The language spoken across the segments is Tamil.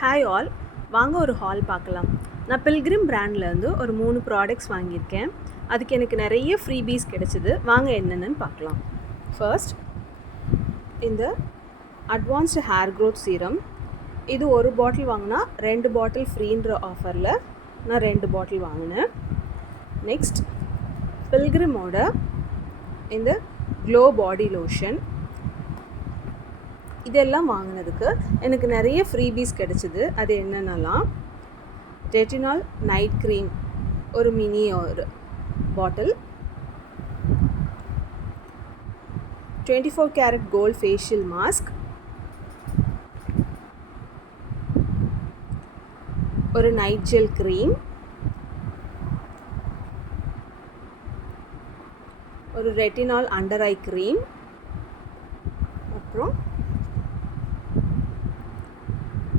ஹாய் ஆல், வாங்க ஒரு ஹால் பார்க்கலாம். நான் பில்கிரிம் பிராண்ட்லேருந்து ஒரு 3 ப்ராடக்ட்ஸ் வாங்கியிருக்கேன். அதுக்கு எனக்கு நிறைய ஃப்ரீபீஸ் கிடச்சிது. வாங்க என்னென்னு பார்க்கலாம். ஃபர்ஸ்ட், இந்த அட்வான்ஸ்டு ஹேர் க்ரோத் சீரம். இது ஒரு பாட்டில் வாங்கினா 2 பாட்டில் ஃப்ரீன்ற ஆஃபரில் நான் 2 பாட்டில் வாங்கினேன். நெக்ஸ்ட், பில்கிரிமோட இந்த க்ளோ பாடி லோஷன். இதெல்லாம் வாங்கினதுக்கு எனக்கு நிறைய ஃப்ரீபீஸ் கிடச்சிது. அது என்னென்னலாம், ரெட்டினால் நைட் க்ரீம் ஒரு மினி ஒரு பாட்டில், 24 கேரட் கோல்ட் ஃபேஷியல் மாஸ்க், ஒரு நைட் ஜெல் க்ரீம், ஒரு ரெட்டினால் அண்டர் ஐ க்ரீம், அப்புறம்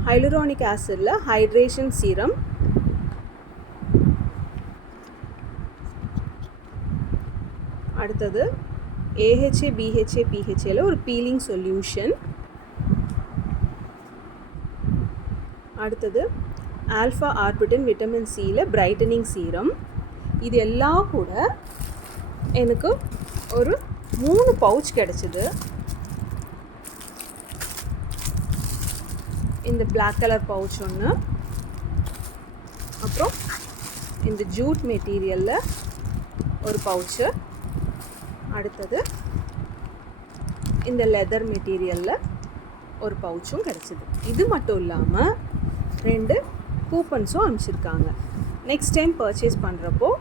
ஹைலூரானிக் ஆசிடில் ஹைட்ரேஷன் சீரம், அடுத்தது AHA BHA PHAல ஒரு பீலிங் சொல்யூஷன், அடுத்தது ஆல்ஃபா ஆர்பிட்டின் விட்டமின் சியில் பிரைட்டனிங் சீரம். இது எல்லாம் கூட எனக்கு ஒரு 3 பவுச் கிடச்சிது. இந்த பிளாக் கலர் பவுச் ஒன்று, அப்புறம் இந்த ஜூட் மெட்டீரியலில் ஒரு பவுச்சு, அடுத்தது இந்த லெதர் மெட்டீரியலில் ஒரு பவுச்சும் கிடச்சிது. இது மட்டும் இல்லாமல் 2 கூப்பன்ஸும் அனுப்பிச்சிருக்காங்க. நெக்ஸ்ட் டைம் பர்ச்சேஸ் பண்ணுறப்போ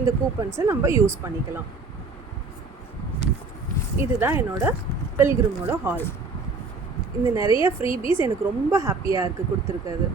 இந்த கூப்பன்ஸை நம்ம யூஸ் பண்ணிக்கலாம். இதுதான் என்னோடய பில்கிரிமோட ஹால். இந்த நிறைய ஃப்ரீபீஸ் எனக்கு ரொம்ப ஹாப்பியாக இருக்குது கொடுத்துருக்கிறது.